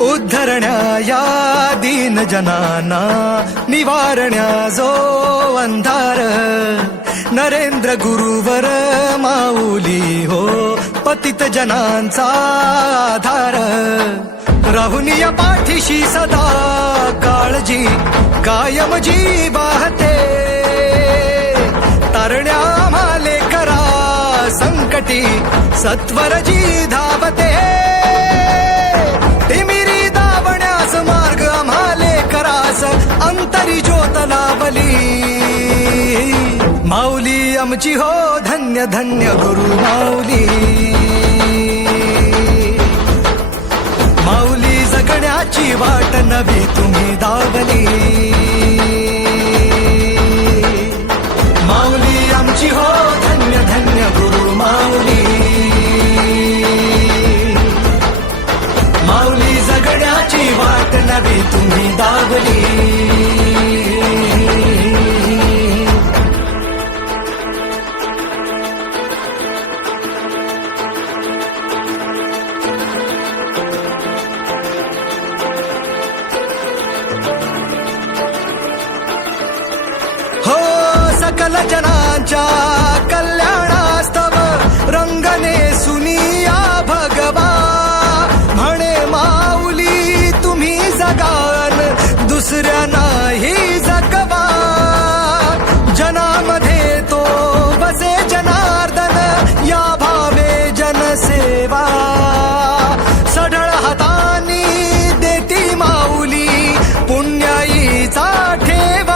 उद्धरण्या या दीन जनाना, निवारण्या जो अंधार, नरेंद्र गुरुवर माऊली हो, पतित जनांचा आधार. राहुन या पाठीशी सदा काळजी, कायम जी वाहते, तरण्या आम्हाले करा संकटी, सत्वर जी धावते. तिमिरी दावण्यास मार्ग आम्हाले करास, अंतरी ज्योत लावली. माऊली आमची हो धन्य धन्य गुरु माऊली. माऊली जगण्याची वाट नवी तुम्ही दावली. माऊली आमची हो धन्य धन्य गुरु माऊली. माऊली जगण्याची वाट नवी तुम्ही दावली. सकल जनांच्या कल्याणास्तव रंगने सुनिया भगवा. म्हणे माऊली तुम्ही जगान दुसऱ्या नाही जगवा. जनामध्ये तो बसे जनार्दन, या भावे जनसेवा. सढळ हातानी देती माऊली पुण्याईचा ठेवा.